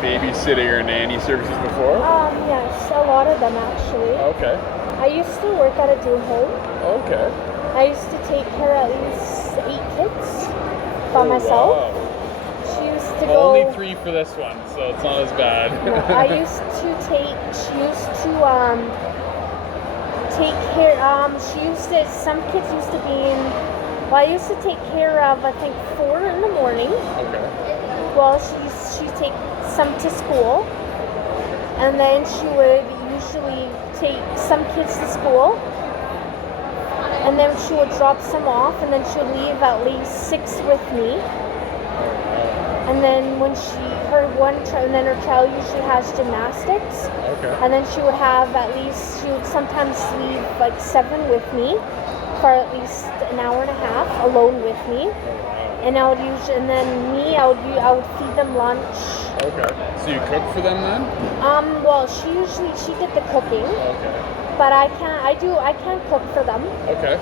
babysitting or nanny services before? Yes, a lot of them actually. Okay. I used to work at a day home. Okay. I used to take care of at least 8 kids by myself. Wow. She used to Well, go. only 3 for this one, so it's not as bad. No, I used to take. She used to take care. She used to. Some kids used to be in. Well, I used to take care of, I think, 4 in the morning. Okay. Well, she take some to school, and then she would usually take some kids to school, and then she would drop some off, and then she would leave at least 6 with me. And then when her child usually has gymnastics. Okay. And then she would have she would sometimes leave like 7 with me for at least an hour and a half alone with me. And I would I would feed them lunch. Okay. So you cook for them then? Well, she did the cooking. Okay. But I can't cook for them. Okay.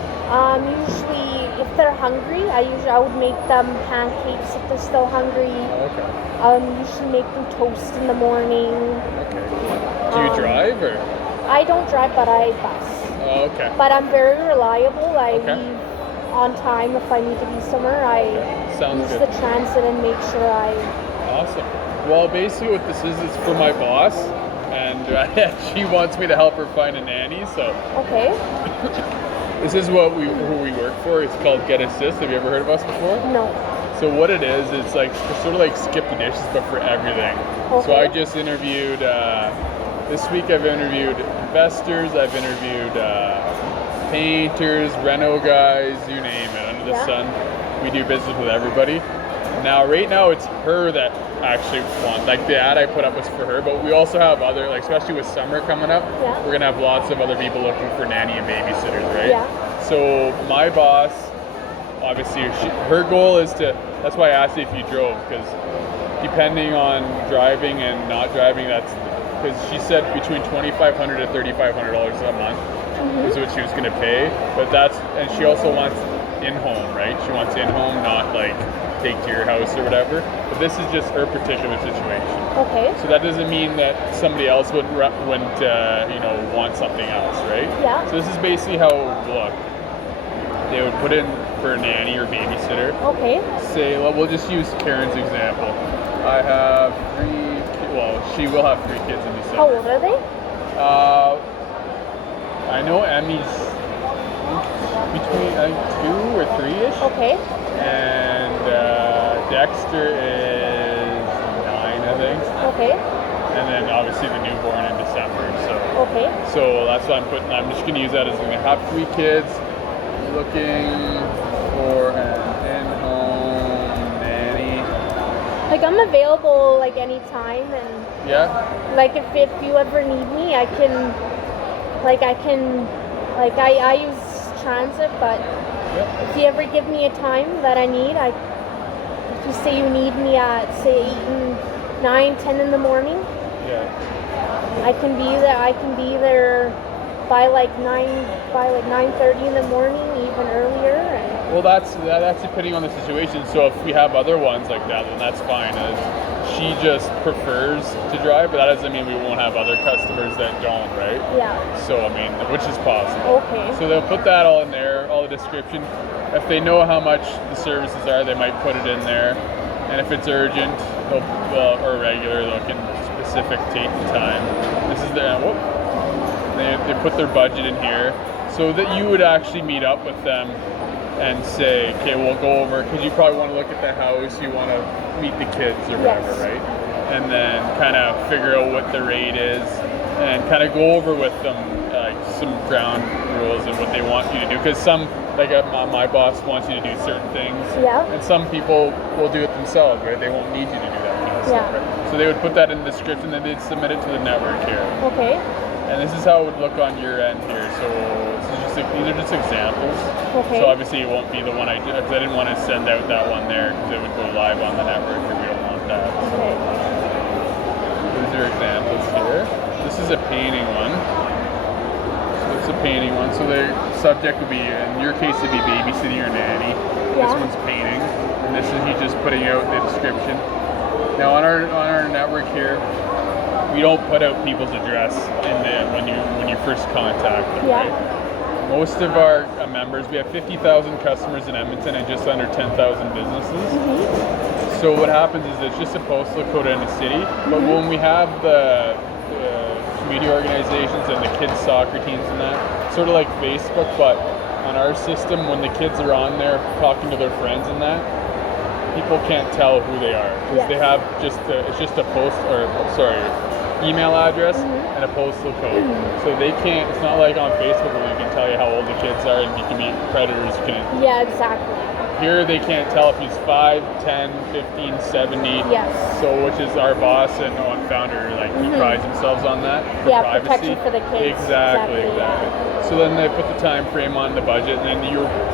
Usually if they're hungry, I would make them pancakes if they're still hungry. Okay. Usually make them toast in the morning. Okay. Do you drive or? I don't drive, but I bus. Oh, okay. But I'm very reliable. I Okay. leave on time if I need to be somewhere. I Sounds use good. the transit and make sure Awesome. Well, basically what this is for my boss, and she wants me to help her find a nanny. So Okay. this is who we work for. It's called Get Assist. Have you ever heard of us before? No. So what it is, it's like it's sort of like skip the dishes, but for everything. Okay. So I just interviewed. This week I've interviewed investors. I've interviewed painters, reno guys, you name it, under the Yeah. sun. We do business with everybody. Now, right now, it's her that actually won. Like the ad I put up was for her, but we also have other, like especially with summer coming up, Yeah. we're gonna have lots of other people looking for nanny and babysitters, right? Yeah. So my boss, obviously, her goal is to. That's why I asked you if you drove, because depending on driving and not driving, that's because she said between $2,500 to $3,500 a month is what she was gonna pay. But and she also wants in-home, right? She wants in-home, not like take to your house or whatever. But this is just her particular situation. Okay. So that doesn't mean that somebody else wouldn't want something else, right? Yeah. So this is basically how it would look. They would put in for a nanny or babysitter. Okay. Say, we'll just use Karen's example. I have 3. Well, she will have 3 kids in December. How old are they? I know Emmy's between 2 or 3-ish. Okay. And Dexter is 9, I think. Okay. And then obviously the newborn in December. Okay. So that's what I'm just gonna use that as I'm gonna have 3 kids. Looking for an in-home nanny. Like I'm available like anytime, and Yeah. like if you ever need me, I use transit, but Yep. if you ever give me a time that I need, if you say you need me at say 8 and 9, 10 in the morning, Yeah. I can be there by like 9:30 in the morning, even earlier. And Well, that's depending on the situation. So if we have other ones like that, then that's fine. She just prefers to drive, but that doesn't mean we won't have other customers that don't, right? yeah. So I mean, which is possible. Okay. So they'll put that all in there, all the description. If they know how much the services are, they might put it in there. And if it's urgent, or regular, they'll get specific date and time. This is they put their budget in here, so that you would actually meet up with them and say, okay, we'll go over, because you probably want to look at the house, you want to meet the kids or whatever, Yes. right? And then kind of figure out what the rate is and kind of go over with them some ground rules and what they want you to do, because my boss wants you to do certain things, Yeah. and some people will do it themselves, right? They won't need you to do that kind of stuff, Yeah. right? So they would put that in the description, and they'd submit it to the network here. Okay. And this is how it would look on your end here. So these are just examples. Okay. So obviously it won't be the one I did, because I didn't want to send out that one there, because it would go live on the network, and we don't want that. Okay. These are examples here. This is a painting one. So it's a painting one. So the subject would be, in your case, it'd be babysitting or nanny. Yeah. This one's painting. And this is he just putting out the description. Now on our network here, we don't put out people's address when you first contact them. Yeah. Right? Most of our members, we have 50,000 customers in Edmonton and just under 10,000 businesses. Mm-hmm. So what happens is it's just a postal code in the city. But when we have the community organizations and the kids' soccer teams and that, sort of like Facebook, but on our system, when the kids are on there talking to their friends and that, people can't tell who they are because they have it's just a email address and a postal code. So they can't. It's not like on Facebook where you can tell you how old the kids are and you can be predators. Yeah, exactly. Here they can't tell if he's 5, 10, 15, 70. Yes. So which is our boss and founder, like he prides themselves on that. For privacy. Protection for the kids. Exactly. So then they put the time frame on the budget, and then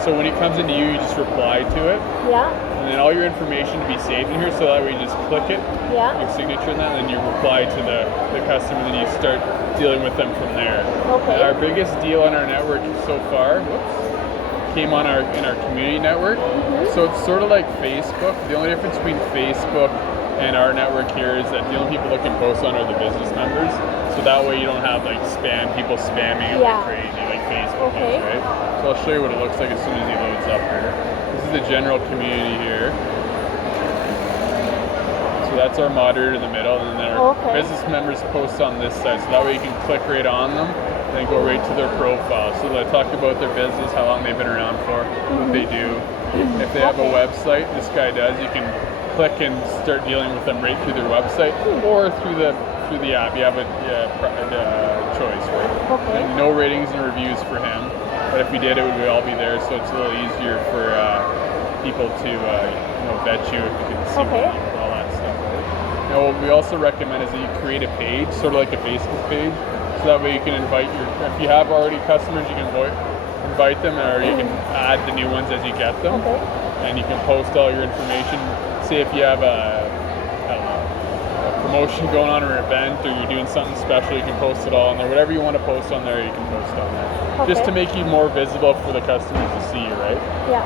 so when it comes into you just reply to it. Yeah. And then all your information to be saved in here, so that way you just click it. Yeah. Your signature and that, and then you reply to the customer, and then you start dealing with them from there. Okay. And our biggest deal on our network so far came on in our community network. So it's sort of like Facebook. The only difference between Facebook and our network here is that the only people that can post on are the business members. So that way you don't have like people spamming it like crazy like Facebook is, right? So I'll show you what it looks like as soon as he loads up here. This is the general community here. So that's our moderator in the middle, and then our business members post on this side. So that way you can click right on them and then go right to their profile. So they talk about their business, how long they've been around for, what they do. If they have a website, this guy does, you can click and start dealing with them right through their website or through the app. You have a choice, right? Okay. And no ratings and reviews for him, but if we did, it would all be there. So it's a little easier for people to vet you if you can see all that stuff. Right? Now, what we also recommend is that you create a page, sort of like a Facebook page, so that way you can invite if you have already customers, you can invite them, or you can add the new ones as you get them, and you can post all your information. Say if you have a promotion going on or an event, or you're doing something special, you can post it all on there. Whatever you want to post on there, you can post on there. Just to make you more visible for the customers to see you, right? Yeah.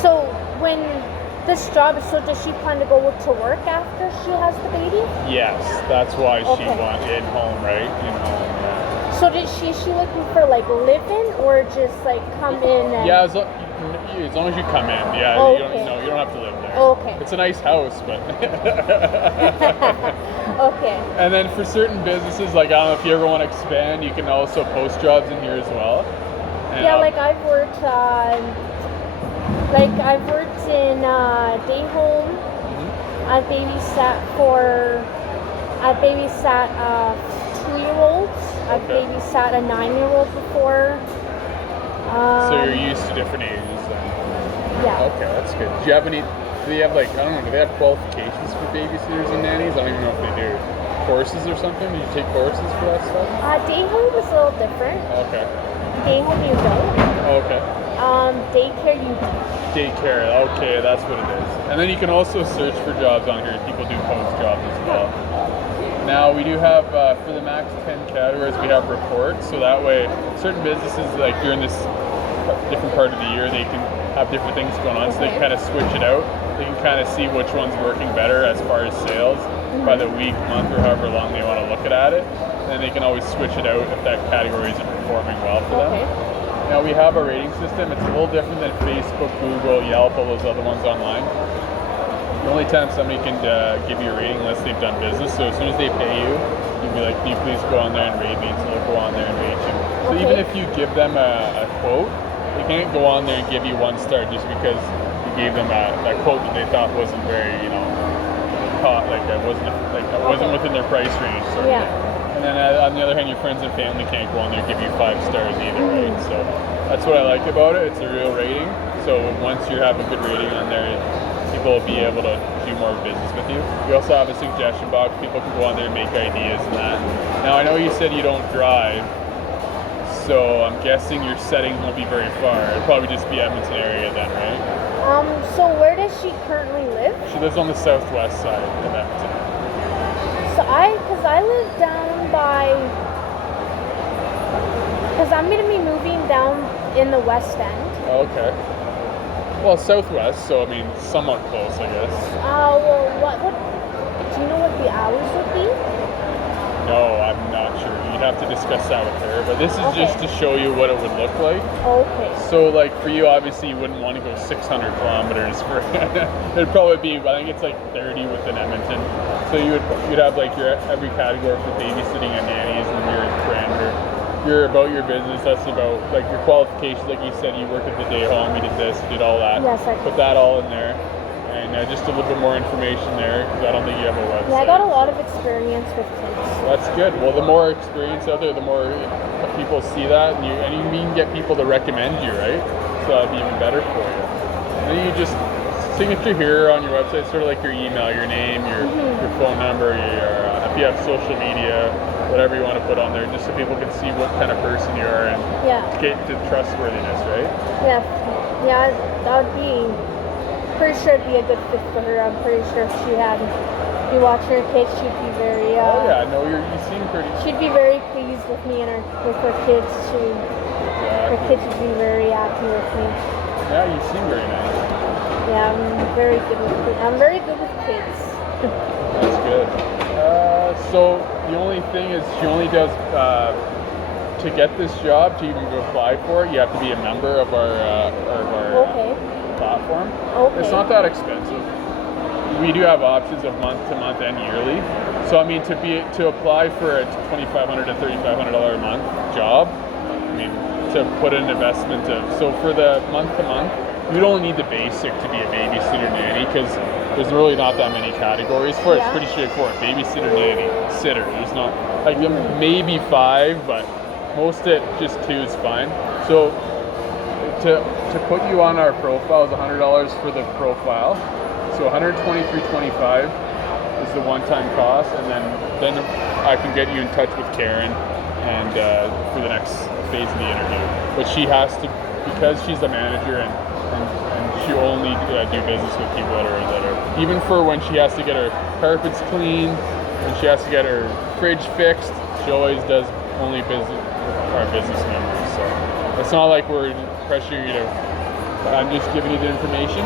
So when this job, so does she plan to go to work after she has the baby? Yes, that's why she wants in-home, right? In-home, yeah. So is she looking for like live-in or just like come in? And... Yeah, as long as you come in, yeah. You don't have to live there. Okay. It's a nice house, but. Okay. And then for certain businesses, like I don't know if you ever want to expand, you can also post jobs in here as well. And, like I've worked in day home. I babysat 2-year-olds. I've babysat a 9-year-old before. So you're used to different ages then? Yeah. Okay, that's good. Do you have any, do they have like, I don't know, do they have qualifications for babysitters and nannies? I don't even know if they do. Courses or something? Do you take courses for that stuff? Day home is a little different. Okay. Day home you don't. Okay. Daycare you do. Daycare, okay, that's what it is. And then you can also search for jobs on here. People do post jobs as well. Now we do have, for the max 10 categories, we have reports. So that way, certain businesses, like during this different part of the year, they can have different things going on. So they can kind of switch it out. They can kind of see which one's working better as far as sales by the week, month, or however long they want to look at it. And then they can always switch it out if that category isn't performing well for them. Now we have a rating system. It's a little different than Facebook, Google, Yelp, all those other ones online. The only time somebody can give you a rating unless they've done business. So as soon as they pay you, you'd be like, can you please go on there and rate me? So they'll go on there and rate you. So even if you give them a quote, they can't go on there and give you 1 star just because you gave them a quote that they thought wasn't very, wasn't within their price range. Sort of thing. And then on the other hand, your friends and family can't go on there and give you 5 stars either, right? So that's what I like about it. It's a real rating. So once you have a good rating on there, people will be able to do more business with you. We also have a suggestion box. People can go on there and make ideas and that. Now I know you said you don't drive, so I'm guessing your settings won't be very far. It'll probably just be Edmonton area then, right? So where does she currently live? She lives on the southwest side of Edmonton. So because I live down by, because I'm going to be moving down in the West End. Okay. Well, southwest, so I mean, somewhat close, I guess. the hours would be? No, I'm not sure. You'd have to discuss that with her. But this is just to show you what it would look like. Okay. So like for you, obviously you wouldn't want to go 600 kilometers for. It'd probably be, I think it's like 30 within Edmonton. So you'd have like your every category for babysitting and nannies, and your parameter. You're about your business. That's about like your qualifications. Like you said, you work at the day home. You did this. You did all that. Yes, I put that all in there. And just a little bit more information there, because I don't think you have a website. Yeah, I got a lot of experience with kids. That's good. Well, the more experience out there, the more people see that, and you can get people to recommend you, right? So that'd be even better for you. And then you just signature here on your website, sort of like your email, your name, your phone number, if you have social media, whatever you want to put on there, just so people can see what kind of person you are and get to trustworthiness, right? Yeah, that would be. Pretty sure it'd be a good fit for her. I'm pretty sure if you watch her kids, she'd be very. Oh yeah, no, you seem pretty. She'd be very pleased with me and with her kids too. Exactly. Her kids would be very happy with me. Yeah, you seem very nice. Yeah, I'm very good with kids. That's good. So the only thing is, she only does to get this job, to even apply for it, you have to be a member of our platform. Okay. It's not that expensive. We do have options of month to month and yearly. So I mean, to apply for a $2,500 to $3,500 a month job, I mean, to put an investment of, so for the month to month, you'd only need the basic to be a babysitter nanny, because there's really not that many categories for it. It's pretty straightforward. Babysitter, nanny, sitter. There's not, like maybe 5, but most it just 2 is fine. So to put you on our profile is $100 for the profile. So $123.25 is the one-time cost, and then I can get you in touch with Karen and for the next phase of the interview. But she has to, because she's the manager and she only do business with people that are even for when she has to get her carpets cleaned and she has to get her fridge fixed, she always does only business with our business members. So it's not like we're pressuring you to, I'm just giving you the information.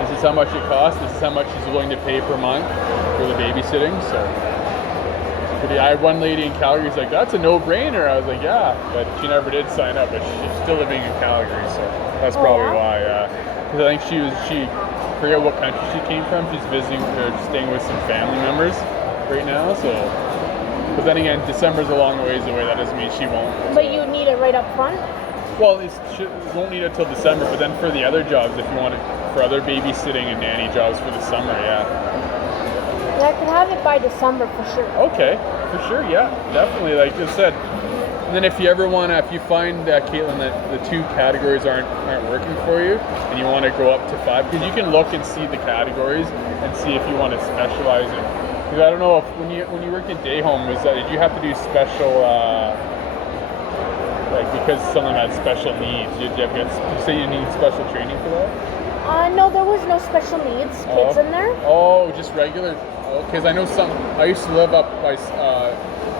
This is how much it costs, this is how much she's willing to pay per month for the babysitting. So I had one lady in Calgary who's like, that's a no-brainer. I was like, yeah, but she never did sign up, but she's still living in Calgary, so that's probably why. Because I think she forget what country she came from. She's visiting or staying with some family members right now. So, but then again, December's a long ways away. That doesn't mean she won't. But you need it right up front. Well, you won't need it till December. But then for the other jobs, if you want it for other babysitting and nanny jobs for the summer, Yeah, I could have it by December for sure. Okay, for sure, yeah, definitely. Like I said, and then if you ever want to, if you find Kaitlyn that the 2 categories aren't working for you, and you want to go up to 5, because you can look and see the categories and see if you want to specialize in. Because I don't know if when you worked in day home, did you have to do special like because someone had special needs? Did you say you need special training for that? No, there was no special needs kids in there. Oh, just regular. Because I know I used to live up by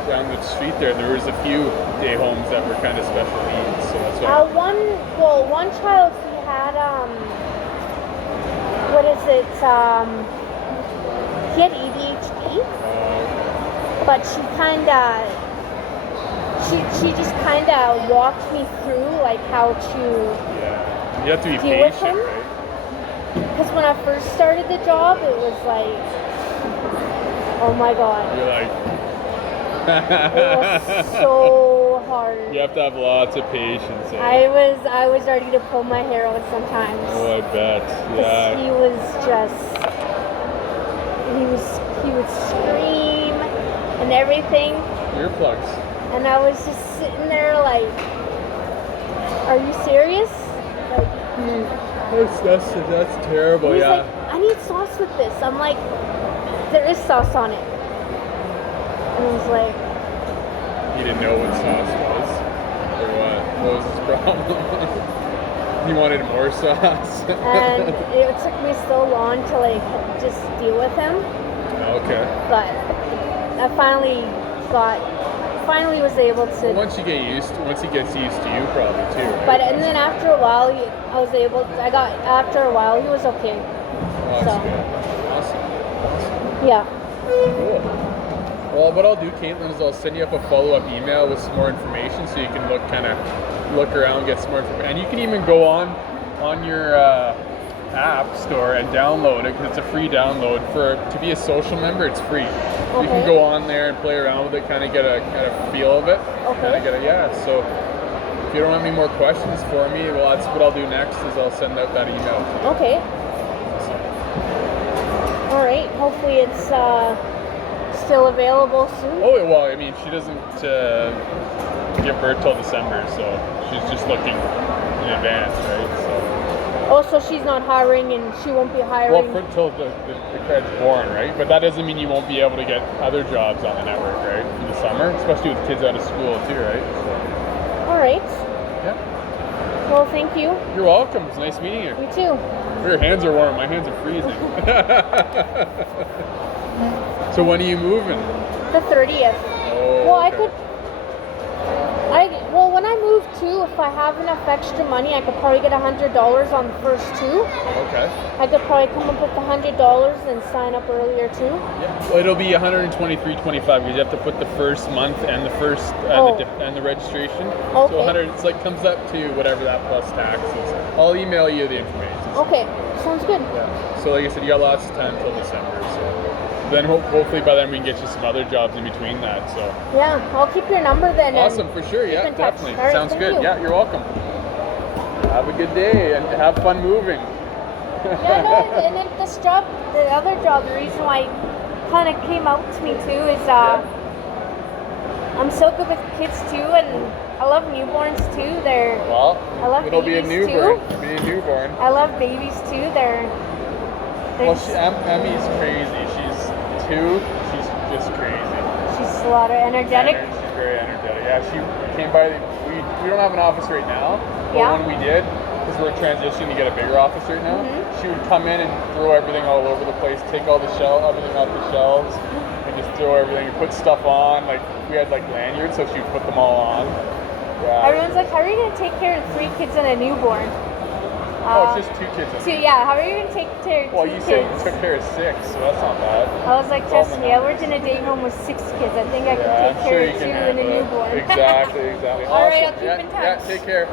down the street there. There was a few day homes that were kind of special needs. So that's why. One child, he had what is it? He had ADHD, but she just kind of walked me through like how to. Yeah, you have to be deal with patient, him. right? Because when I first started the job, it was like, oh my god. You're like. It was so hard. You have to have lots of patience. Eh? I was ready to pull my hair out sometimes. Oh, I bet. Yeah. He was just, he would scream and everything. Earplugs. And I was just sitting there like, are you serious? Like, that's terrible. he's Yeah. like, I need sauce with this. I'm like, there is sauce on it. And I was like, He didn't know what sauce was, or what? What was his problem? He wanted more sauce. and it took me so long to like just deal with him. Okay. But I finally was able to. Well, once he gets used to you, probably too. Right? But and then after a while, after a while he was okay. Oh, that's good. Awesome. Yeah. Cool. Well, what I'll do, Kaitlyn, is I'll send you up a follow-up email with some more information, so you can look around, get some more information, and you can even go on your app store and download it, because it's a free download. To be a social member, it's free. Okay. You can go on there and play around with it, kind of get a feel of it. Okay. So if you don't have any more questions for me, well, that's what I'll do next. Is I'll send out that email to you. Okay. All right. Hopefully it's still available soon. Oh well, I mean, she doesn't give birth till December, so she's just looking in advance, right? So. Oh, so she's not hiring, and she won't be hiring. Well, until the kid's born, right? But that doesn't mean you won't be able to get other jobs on the network, right? In the summer, especially with kids out of school too, right? So. All right. Yeah. Well, thank you. You're welcome. It's nice meeting you. You too. Your hands are warm. My hands are freezing. So when are you moving? The 30th. Oh. Well, Okay. Well, when I move too, if I have enough extra money, I could probably get $100 on the first two. Okay. I could probably come up with $100 and sign up earlier too. Yeah. Well, it'll be $123.25 because you have to put the first month and the first and the registration. Okay. So 100, it's like comes up to whatever that plus tax is. I'll email you the information. Okay, sounds good. Yeah. So like I said, you got lots of time till December. So then hopefully by then we can get you some other jobs in between that. So. Yeah, I'll keep your number then. Awesome, for sure. Yeah, definitely. Right, Sounds good. you. Yeah, you're welcome. Have a good day and have fun moving. Yeah, no, and then this job, the other job, the reason why it kind of came out to me too is I'm so good with kids too, and I love newborns too. I love it'll be a babies newborn. too. Be a newborn. I love babies too. Well, Emmy's crazy. She's 2. She's just crazy. She's a lot of energetic. She's very energetic. Yeah, she came by. We don't have an office right now, but Yeah. when we did, because we're transitioning to get a bigger office right now, she would come in and throw everything all over the place, take all the everything off the shelves, and just throw everything, and put stuff on. Like we had like lanyards, so she would put them all on. Yeah. Everyone's like, how are you gonna take care of 3 kids and a newborn? It's just 2 kids. How are you gonna take care of 2 Well, kids? you said you took care of 6, so that's not bad. I was like, trust me, I worked in a day home with 6 kids. I think I can take care of 2 and a newborn. Exactly. All right, I'll keep Yeah, in touch. Yeah, take care.